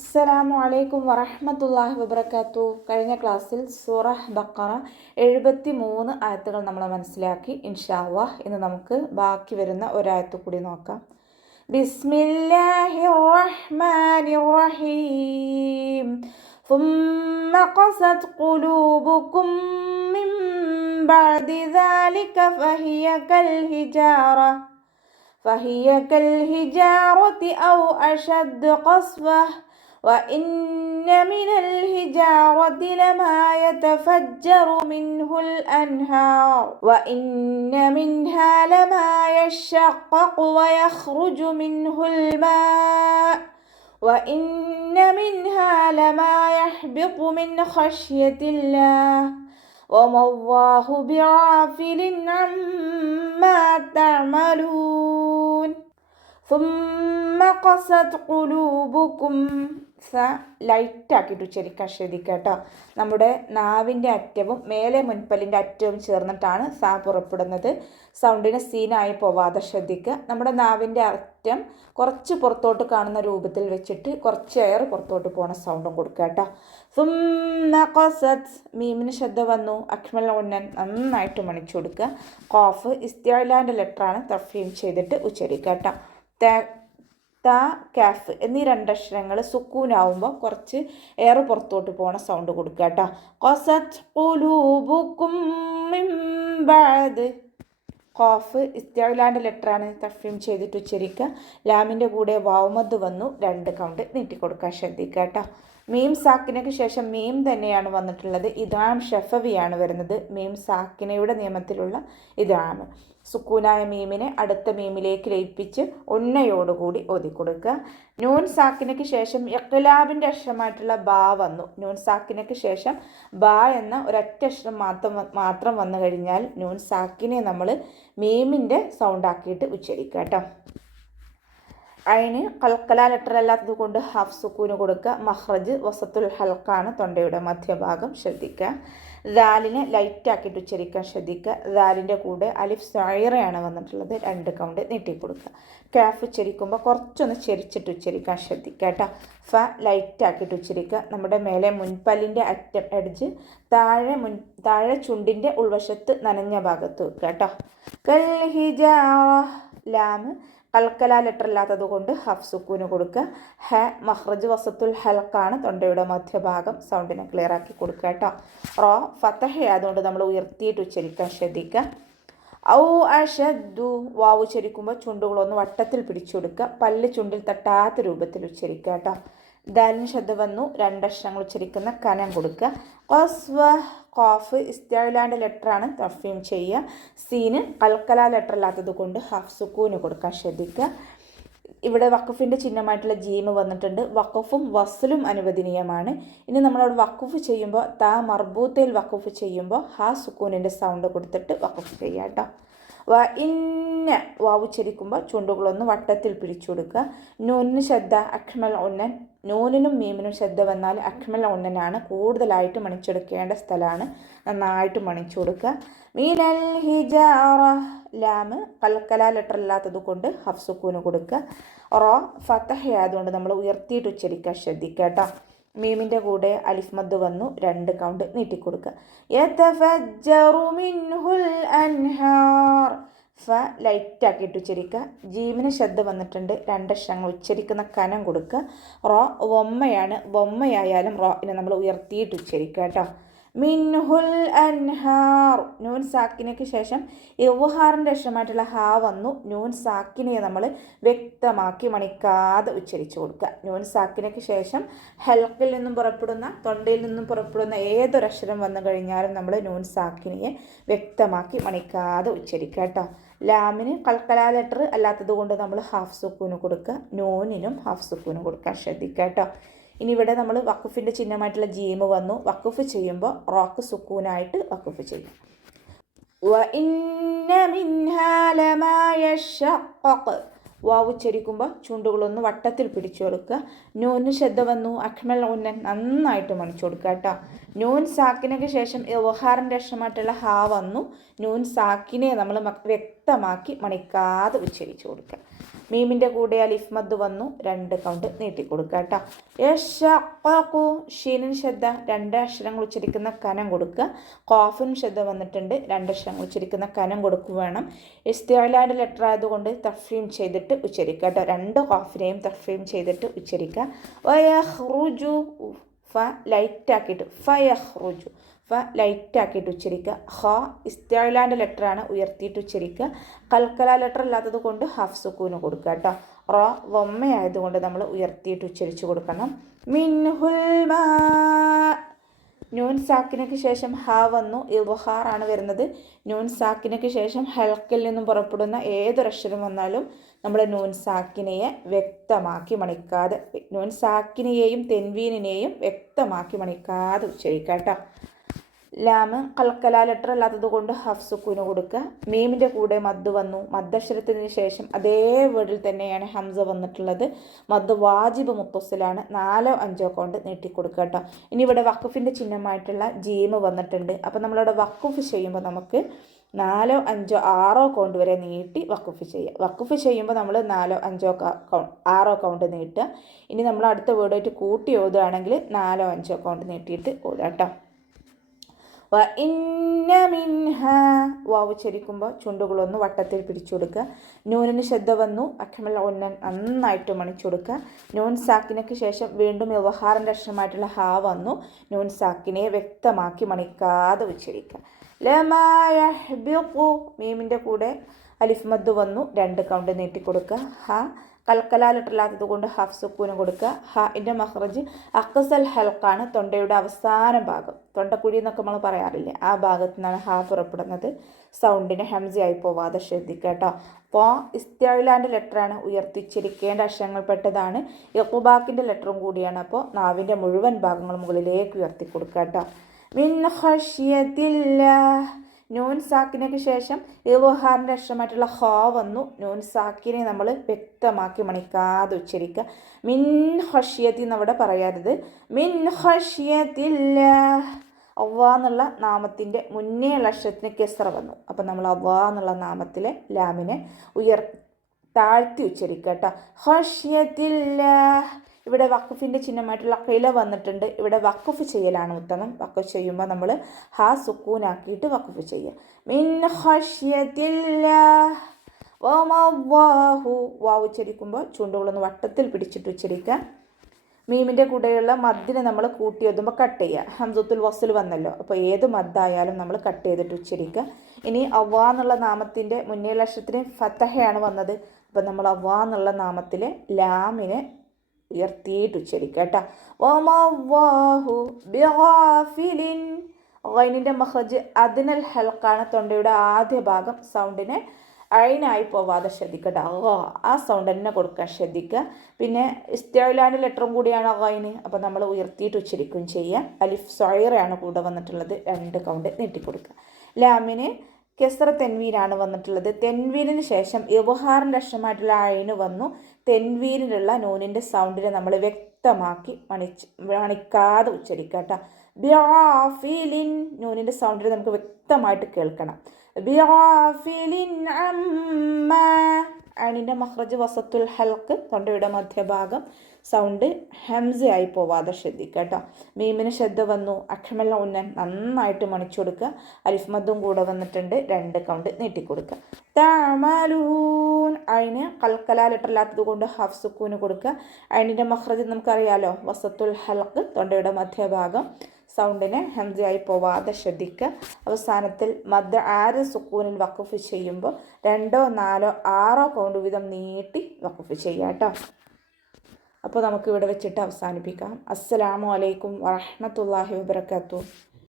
അസ്സലാമു അലൈക്കും വറഹ്മത്തുള്ളാഹി വബറകാതുഹു. കഴിഞ്ഞ ക്ലാസ്സിൽ സൂറ ബഖറ 73 ആയത്തുകൾ നമ്മൾ മനസ്സിലാക്കി. ഇൻഷാ അല്ലാഹ് ഇന്ന് നമുക്ക് ബാക്കി വരുന്ന ഒരായത്ത് കൂടി നോക്കാം. ബിസ്മില്ലാഹിർ റഹ്മാനിർ റഹീം. ثم قست قلوبكم من بعد ذلك فهي كالحجارة أو أشد قسوة وإن من الحجارة لما يتفجر منه الأنهار وإن منها لما يشقق ويخرج منه الماء وإن منها لما يحبط من خشية الله وما الله بغافل عما تعملون ثم قست قلوبكم. ലൈറ്റാക്കിയിട്ട് ഉച്ചരിക്കാൻ ശ്രദ്ധിക്കുക കേട്ടോ. നമ്മുടെ നാവിൻ്റെ അറ്റവും മേലെ മുൻപല്ലിൻ്റെ അറ്റവും ചേർന്നിട്ടാണ് സ പുറപ്പെടുന്നത്. സൗണ്ടിന് സീനായി പോവാതെ ശ്രദ്ധിക്കുക. നമ്മുടെ നാവിൻ്റെ അറ്റം കുറച്ച് പുറത്തോട്ട് കാണുന്ന രൂപത്തിൽ വെച്ചിട്ട് കുറച്ച് എയർ പുറത്തോട്ട് പോണ സൗണ്ടും കൊടുക്കുക കേട്ടോ. മീമിന് ശബ്ദം വന്നു. അക്മൽ ഉന്നൻ നന്നായിട്ട് മണിച്ചു കൊടുക്കുക. ഖാഫ് ഇസ്തിഅലാൻ്റെ ലെറ്ററാണ്. തഫീം ചെയ്തിട്ട് ഉച്ചരിക്കുക കേട്ടോ. ത കാഫ് എന്നീ രണ്ടക്ഷരങ്ങൾ സുക്കൂനാവുമ്പോൾ കുറച്ച് എയർ പുറത്തോട്ട് പോണ സൗണ്ട് കൊടുക്കുക കേട്ടോ. ഖസത് ഖുലൂബുകും മിൻ ബഅദ്. ഖാഫ് ഇസ്തിഅലാൻ്റെ ലെറ്ററാണ്. തഫീം ചെയ്തിട്ട് ഉച്ചരിക്കുക. ലാമിൻ്റെ കൂടെ വാവുമദ് വന്നു. 2 കൗണ്ട് നീട്ടിക്കൊടുക്കാൻ ശ്രദ്ധിക്കുക കേട്ടോ. മീം സാക്കിനയ്ക്ക് ശേഷം മീം തന്നെയാണ് വന്നിട്ടുള്ളത്. ഇദ്ഗാം ഷഫവിയാണ് വരുന്നത്. മീം സാക്കിനയുടെ നിയമത്തിലുള്ള ഇദ്ഗാം. സുക്കൂനായ മീമിനെ അടുത്ത മീമിലേക്ക് ലയിപ്പിച്ച് ഉണ്ണയോടുകൂടി ഓതിക്കൊടുക്കുക. നൂൻ സാക്കിനയ്ക്ക് ശേഷം ഇഖ്ലാബിൻ്റെ അക്ഷരമായിട്ടുള്ള ബാ വന്നു. നൂൻ സാക്കിനയ്ക്ക് ശേഷം ബാ എന്ന ഒരൊറ്റ അക്ഷരം മാത്രം വന്നു കഴിഞ്ഞാൽ നൂൻ സാക്കിനെ നമ്മൾ മീമിൻ്റെ സൗണ്ടാക്കിയിട്ട് ഉച്ചരിക്കുക കേട്ടോ. അയിന് കൽക്കല ലെറ്റർ അല്ലാത്തത് കൊണ്ട് ഹാഫ് സുക്കൂന് കൊടുക്കുക. മഹ്റജ് വസത്തുൽ ഹൽക്കാണ്, തൊണ്ടയുടെ മധ്യഭാഗം ശ്രദ്ധിക്കുക. ദാലിനെ ലൈറ്റാക്കിയിട്ട് ഉച്ചരിക്കാൻ ശ്രദ്ധിക്കുക. ദാലിൻ്റെ കൂടെ അലിഫ് സൈറയാണ് വന്നിട്ടുള്ളത്. 2 കൗണ്ട് നീട്ടിക്കൊടുക്കുക. കാഫ് ഉച്ചരിക്കുമ്പോൾ കുറച്ചൊന്ന് ചെരിച്ചിട്ട് ഉച്ചരിക്കാൻ ശ്രദ്ധിക്കുക കേട്ടോ. ഫ ലൈറ്റാക്കിയിട്ട് ഉച്ചരിക്കുക. നമ്മുടെ മേലെ മുൻപല്ലിൻ്റെ അറ്റം എഡ്ജ് താഴെ ചുണ്ടിൻ്റെ ഉൾവശത്ത് നനഞ്ഞ ഭാഗത്ത് വെക്കുക കേട്ടോ. കൽ ഹിജാറ. ലാമ് കൽക്കല ലെറ്റർ അല്ലാത്തത് കൊണ്ട് ഹഫ് സുക്കൂന് കൊടുക്കുക. ഹ മഹ്റജ് വസത്തുൽ ഹൽക്കാണ്, തൊണ്ടയുടെ മധ്യഭാഗം. സൗണ്ടിനെ ക്ലിയർ ആക്കി കൊടുക്കുക കേട്ടോ. റോ ഫതഹ ആയതുകൊണ്ട് നമ്മൾ ഉയർത്തിയിട്ട് ഉച്ചരിക്കാൻ ശ്രദ്ധിക്കുക. ഔ അഷദ്ദു. വാവ് ഉച്ചരിക്കുമ്പോൾ ചുണ്ടുകളൊന്ന് വട്ടത്തിൽ പിടിച്ചു കൊടുക്കുക. പല്ല് ചുണ്ടിൽ തട്ടാത്ത രൂപത്തിൽ ഉച്ചരിക്കുക കേട്ടോ. ദാലിന് ശബ്ദം വന്നു. 2 അക്ഷരങ്ങൾ ഉച്ചരിക്കുന്ന കനം കൊടുക്കുക. ഖസ്വ. ഖാഫ് ഇസ്തിഅലാൻ്റെ ലെറ്ററാണ്. തഫീം ചെയ്യുക. സീന് കൽക്കല ലെറ്റർ അല്ലാത്തത് കൊണ്ട് ഹാഫ് സുക്കൂന് കൊടുക്കാൻ ശ്രദ്ധിക്കുക. ഇവിടെ വഖഫിൻ്റെ ചിഹ്നമായിട്ടുള്ള ജീമ് വന്നിട്ടുണ്ട്. വഖഫും വസ്ലും അനുവദനീയമാണ്. ഇനി നമ്മളവിടെ വഖഫ് ചെയ്യുമ്പോൾ താ മർബൂത്തയിൽ വഖഫ് ചെയ്യുമ്പോൾ ഹാ സുക്കൂനിൻ്റെ സൗണ്ട് കൊടുത്തിട്ട് വഖഫ് ചെയ്യുക കേട്ടോ. ഇന്ന വാവ് ഉച്ചരിക്കുമ്പോൾ ചുണ്ടുകളൊന്ന് വട്ടത്തിൽ പിടിച്ചു കൊടുക്കുക. നൂനിന് ശബ്ദ അക്മൽ ഉന്നൻ. നൂനിനും മീമിനും ശബ്ദം വന്നാൽ അക്മൽ ഉന്നനാണ്. കൂടുതലായിട്ട് മണിച്ചെടുക്കേണ്ട സ്ഥലമാണ്. നന്നായിട്ട് മണിച്ചു കൊടുക്കുക. മീനൽ ഹിജാറ. ലാമ് കൽക്കല ലെറ്റർ അല്ലാത്തത് കൊണ്ട് ഹഫ് സുക്കൂന് കൊടുക്കുക. റോ ഫതഹ ആയതുകൊണ്ട് നമ്മൾ ഉയർത്തിയിട്ട് ഉച്ചരിക്കാൻ ശ്രദ്ധിക്കുക കേട്ടോ. മീമിൻ്റെ കൂടെ അലിഫ് മദ് വന്നു. 2 കൗണ്ട് നീട്ടിക്കൊടുക്കുക. യതഫജ്ജറു മിൻഹുൽ അൻഹാർ. ഫ ലൈറ്റാക്കിയിട്ട് ഉച്ചരിക്കുക. ജീമിന് ശബ്ദം വന്നിട്ടുണ്ട്. 2 അക്ഷരങ്ങൾ ഉച്ചരിക്കുന്ന കനം കൊടുക്കുക. റോ വൊമ്മയാണ്. വൊമ്മയായാലും റോയിനെ നമ്മൾ ഉയർത്തിയിട്ട് ഉച്ചരിക്കുക കേട്ടോ. മിൻഹുൽ അൻഹാർ. നൂൻ സാക്കിനയ്ക്ക് ശേഷം ഇവ്ഹാറിൻ്റെ അക്ഷരമായിട്ടുള്ള ഹാ വന്നു. നൂൻ സാക്കിനെ നമ്മൾ വ്യക്തമാക്കി മണിക്കാതെ ഉച്ചരിച്ചു കൊടുക്കുക. നൂൻ സാക്കിനയ്ക്ക് ശേഷം ഹൽക്കിൽ നിന്നും പുറപ്പെടുന്ന തൊണ്ടയിൽ നിന്നും പുറപ്പെടുന്ന ഏതൊരക്ഷരം വന്നു കഴിഞ്ഞാലും നമ്മൾ നൂൻ സാക്കിനെ വ്യക്തമാക്കി മണിക്കാതെ ഉച്ചരിക്കുക കേട്ടോ. ലാമിന് കൽക്കല ലെറ്റർ അല്ലാത്തത് കൊണ്ട് നമ്മൾ ഹാഫ് സുക്കൂന് കൊടുക്കുക. നൂനിനും ഹാഫ് സുക്കൂന് കൊടുക്കാൻ ശ്രദ്ധിക്കുക കേട്ടോ. ഇനി ഇവിടെ നമ്മൾ വഖഫിൻ്റെ ചിഹ്നമായിട്ടുള്ള ജീമ് വന്നു. വഖഫ് ചെയ്യുമ്പോൾ റോക്ക് സുക്കൂനായിട്ട് വഖഫ് ചെയ്യും. വഇന്ന മിൻഹാ ലമാ യശഖഖ്. വാവ് ഉച്ചരിക്കുമ്പോൾ ചുണ്ടുകളൊന്ന് വട്ടത്തിൽ പിടിച്ചു കൊടുക്കുക. നൂന് ശബ്ദം വന്നു. അക്മൽ ഉന്നൻ നന്നായിട്ട് മണിച്ചു കൊടുക്കുക കേട്ടോ. നൂൻ സാക്കിനയ്ക്ക് ശേഷം ഇവ്ഹാറിൻ്റെ അക്ഷരമായിട്ടുള്ള ഹാ വന്നു. നൂൻ സാക്കിനെ നമ്മൾ വ്യക്തമാക്കി മണിക്കാതെ ഉച്ചരിച്ചു കൊടുക്കുക. മീമിൻ്റെ കൂടെ അലിഫ് മദ് വന്നു, 2 കൗണ്ട് നീട്ടിക്കൊടുക്കുക കേട്ടോ. യശഖഖു ഷീനിൻ ശബ്ദ 2 അക്ഷരങ്ങൾ ഉച്ചരിക്കുന്ന കനം കൊടുക്കുക. ഖാഫിൻ ശബ്ദ വന്നിട്ടുണ്ട്, 2 അക്ഷരങ്ങൾ ഉച്ചരിക്കുന്ന കനം കൊടുക്കുക വേണം. ഇസ്തിഅലാൻ്റെ ലെറ്റർ ആയതുകൊണ്ട് തഫ്ഹീം ചെയ്തിട്ട് ഉച്ചരിക്കുക കേട്ടോ. 2 ഖാഫിനെയും തഫ്ഹീം ചെയ്തിട്ട് ഉച്ചരിക്കുക. വയഖ്റുജു ഫ ലൈറ്റ് ആക്കിയിട്ട് ഫയഖ്റുജു ഫ ലൈറ്റ് ആക്കിയിട്ട് ഉച്ചരിക്കുക. ഹ ഇസ്തിഅലാൻ്റെ ലെറ്ററാണ്, ഉയർത്തിയിട്ട് ഉച്ചരിക്കുക. കൽക്കല ലെറ്റർ അല്ലാത്തത് കൊണ്ട് ഹാഫ് സുക്കൂന് കൊടുക്കുക കേട്ടോ. റ വമ്മയായതുകൊണ്ട് നമ്മൾ ഉയർത്തിയിട്ട് ഉച്ചരിച്ച് കൊടുക്കണം. മിൻഹുൽ മാ നൂൻ സാക്കിനയ്ക്ക് ശേഷം ഹ വന്നു, ഇദ്ഹാറാണ് വരുന്നത്. നൂൻ സാക്കിനയ്ക്ക് ശേഷം ഹൽക്കിൽ നിന്നും പുറപ്പെടുന്ന ഏതൊരക്ഷരം വന്നാലും നമ്മൾ നൂൻ സാക്കിനയെ വ്യക്തമാക്കി മണിക്കാതെ, നൂൻ സാക്കിനെയും തെൻവീനിനെയും വ്യക്തമാക്കി മണിക്കാതെ ഉച്ചരിക്കുക കേട്ടോ. ലാമ് കൽക്കല ലെറ്റർ അല്ലാത്തത് കൊണ്ട് ഹഫ് സുക്കൂന് കൊടുക്കുക. മീമിൻ്റെ കൂടെ മദ് വന്നു, മദ്ദക്ഷരത്തിന് ശേഷം അതേ വേർഡിൽ തന്നെയാണ് ഹംസ വന്നിട്ടുള്ളത്. മദ് വാജിബ് മുത്തസ്സിലാണ്, 4-5 കൗണ്ട് നീട്ടിക്കൊടുക്കുക കേട്ടോ. ഇനി ഇവിടെ വഖഫിൻ്റെ ചിഹ്നമായിട്ടുള്ള ജീമ് വന്നിട്ടുണ്ട്. അപ്പോൾ നമ്മളിവിടെ വഖഫ് ചെയ്യുമ്പോൾ നമുക്ക് 4-5-6 കൗണ്ട് വരെ നീട്ടി വഖഫ് ചെയ്യുക. വഖഫ് ചെയ്യുമ്പോൾ നമ്മൾ 4-5-6 കൗണ്ട് നീട്ടുക. ഇനി നമ്മൾ അടുത്ത വേർഡായിട്ട് കൂട്ടി ഓതുകയാണെങ്കിൽ 4-5 കൗണ്ട് നീട്ടിയിട്ട് ഓതുക കേട്ടോ. വ ഇന്ന മിൻഹ വാവ് ഉച്ചരിക്കുമ്പോൾ ചുണ്ടുകളൊന്ന് വട്ടത്തിൽ പിടിച്ചു കൊടുക്കുക. നൂനിന് ശബ്ദ വന്നു, അഖ്മൽ ഉന്നൻ നന്നായിട്ട് മണിച്ചു കൊടുക്കുക. നൂൻ സാക്കിനയ്ക്ക് ശേഷം വീണ്ടും ഇദ്ഹാറിൻ്റെ അക്ഷരമായിട്ടുള്ള ഹ വന്നു, നൂൻ സാക്കിനെ വ്യക്തമാക്കി മണിക്കാതെ ഉച്ചരിക്കുക. ലമാ യഹ്ബിഖു മീമിൻ്റെ കൂടെ അലിഫ് മദ് വന്നു, 2 കൗണ്ട് നീട്ടിക്കൊടുക്കുക. ഹ കൽക്കല ലെറ്ററില്ലാത്തത് കൊണ്ട് ഹാഫ് സുക്കൂന് കൊടുക്കുക. ഹാൻ്റെ മഖ്റജ് അക്സൽ ഹൽക്കാണ്, തൊണ്ടയുടെ അവസാന ഭാഗം, തൊണ്ടക്കുഴി എന്നൊക്കെ നമ്മൾ പറയാറില്ലേ, ആ ഭാഗത്തു നിന്നാണ് ഹാ പുറപ്പെടുന്നത്. സൗണ്ടിന് ഹംസയായി പോവാതെ ശ്രദ്ധിക്കുക കേട്ടോ. അപ്പോൾ ഇസ്തിഅലാൻ്റെ ലെറ്ററാണ്, ഉയർത്തിച്ചിരിക്കേണ്ട അക്ഷരങ്ങൾപ്പെട്ടതാണ്. യഖ്ബാക്കിൻ്റെ ലെറ്ററും കൂടിയാണ്. അപ്പോൾ നാവിൻ്റെ മുഴുവൻ ഭാഗങ്ങളും മുകളിലേക്ക് ഉയർത്തി കൊടുക്കുക കേട്ടോ. മിൻ ഖശ്യത്തില്ലാഹ് നൂൻ സാക്കിനയ്ക്ക് ശേഷം ഇദ്ഹാറിൻ്റെ അക്ഷരമായിട്ടുള്ള ഹ വന്നു, നൂൻ സാക്കിനെ നമ്മൾ വ്യക്തമാക്കി മണിക്കാതെ ഉച്ചരിക്കുക. മിൻ ഖശ്യത്തി എന്നവിടെ പറയരുത്, മിൻ ഖശ്യത്തില്ലാഹ്. അവ്വാ എന്നുള്ള നാമത്തിൻ്റെ മുന്നേയുള്ള അക്ഷരത്തിന് കെസ്റ വന്നു. അപ്പം നമ്മൾ അവ്വാ എന്നുള്ള നാമത്തിലെ ലാമിനെ താഴ്ത്തി ഉച്ചരിക്കുക കേട്ടോ. ഖശ്യത്തില്ലാഹ്. ഇവിടെ വഖഫിൻ്റെ ചിഹ്നമായിട്ടുള്ള ഖില വന്നിട്ടുണ്ട്. ഇവിടെ വഖഫ് ചെയ്യലാണ് ഉത്തമം. വഖഫ് ചെയ്യുമ്പോൾ നമ്മൾ ഹാ സുക്കൂനാക്കിയിട്ട് വഖഫ് ചെയ്യുക. മിൻ ഖശ്യത്തില്ലാഹ് വമല്ലാഹു വാവ് ഉച്ചരിക്കുമ്പോൾ ചുണ്ടുകളൊന്ന് വട്ടത്തിൽ പിടിച്ചിട്ട് ഉച്ചരിക്കുക. മീമിൻ്റെ കൂടെയുള്ള മദ്ദിനെ നമ്മൾ കൂട്ടി എഴുതുമ്പോൾ കട്ട് ചെയ്യുക. ഹംസത്തുൽ വസ്ൽ വന്നല്ലോ, അപ്പോൾ ഏത് മദ്ദായാലും നമ്മൾ കട്ട് ചെയ്തിട്ട് ഉച്ചരിക്കുക. ഇനി അവ്വാ എന്നുള്ള നാമത്തിൻ്റെ മുന്നേയുള്ള അക്ഷരത്തിന് ഫതഹയാണ് വന്നത്. അപ്പോൾ നമ്മൾ അവ്വാ എന്നുള്ള നാമത്തിലെ ലാമിനെ ഉയർത്തിയിട്ട് ഉച്ചരിക്കുക കേട്ടോ. വമല്ലാഹു ബിഗാഫിലിൻ. ഗൈനിൻ്റെ മഖ്റജ് അദ്നൽ ഹൽക്കാണ്, തൊണ്ടയുടെ ആദ്യ ഭാഗം, സൗണ്ടിനെ അയിനായി പോവാതെ ശ്രദ്ധിക്കട്ടെ. ആ സൗണ്ട് തന്നെ കൊടുക്കാൻ ശ്രദ്ധിക്കുക. പിന്നെ ഇസ്തിഅലാൻ്റെ ലെറ്ററും കൂടിയാണ് ഗൈന്, അപ്പോൾ നമ്മൾ ഉയർത്തിയിട്ട് ഉച്ചരിക്കുകയും ചെയ്യുക. അലിഫ് സൊയറയാണ് കൂടെ വന്നിട്ടുള്ളത്, 2 കൗണ്ട് നീട്ടിക്കൊടുക്കുക. ലാമിന് കെസ്റ തെൻവീനാണ് വന്നിട്ടുള്ളത്. തെൻവീനിന് ശേഷം ഇദ്ഹാറിൻ്റെ അക്ഷരമായിട്ടുള്ള അയിന് വന്നു. തെൻവീനിലുള്ള നൂനിൻ്റെ സൗണ്ടിനെ നമ്മൾ വ്യക്തമാക്കി മണിക്കാതെ ഉച്ചരിക്കുക കേട്ടോ. ബിആഫിലിൻ നൂനിൻ്റെ സൗണ്ടിനെ നമുക്ക് വ്യക്തമായിട്ട് കേൾക്കണം. ബിആഫിലിൻ അമ്മ. അയിനിൻ്റെ മഖ്റജ് വസത്തുൽ ഹൽക്ക്, തൊണ്ടയുടെ മധ്യഭാഗം, സൗണ്ട് ഹംസയായി പോവാതെ ശ്രദ്ധിക്കുക കേട്ടോ. മീമിന് ശബ്ദ വന്നു, അഖ്മൽ ഉന്നൻ നന്നായിട്ട് മണിച്ചു കൊടുക്കുക. അലിഫ് മദ്ദും കൂടെ വന്നിട്ടുണ്ട്, 2 കൗണ്ട് നീട്ടിക്കൊടുക്കുക. തഅമലൂൻ അയിന് കൽക്കല ലെറ്റർ ഇല്ലാത്തത് കൊണ്ട് ഹാഫ് സുക്കൂന് കൊടുക്കുക. അയിനിൻ്റെ മഖ്റജ് നമുക്കറിയാലോ, വസത്തുൽ ഹൽക്ക്, തൊണ്ടയുടെ മധ്യഭാഗം, സൗണ്ടിനെ ഹംസയായി പോവാതെ ശ്രദ്ധിക്കുക. അവസാനത്തിൽ മദ് ആര് സുക്കൂനിൽ വഖഫ് ചെയ്യുമ്പോൾ 2, 4, 6 കൗണ്ട് വീതം നീട്ടി വഖഫ് ചെയ്യുക കേട്ടോ. അപ്പോൾ നമുക്ക് ഇവിടെ വെച്ചിട്ട് അവസാനിപ്പിക്കാം. അസ്സലാമു അലൈക്കും വറഹ്മത്തുള്ളാഹി വബറകാതുഹു.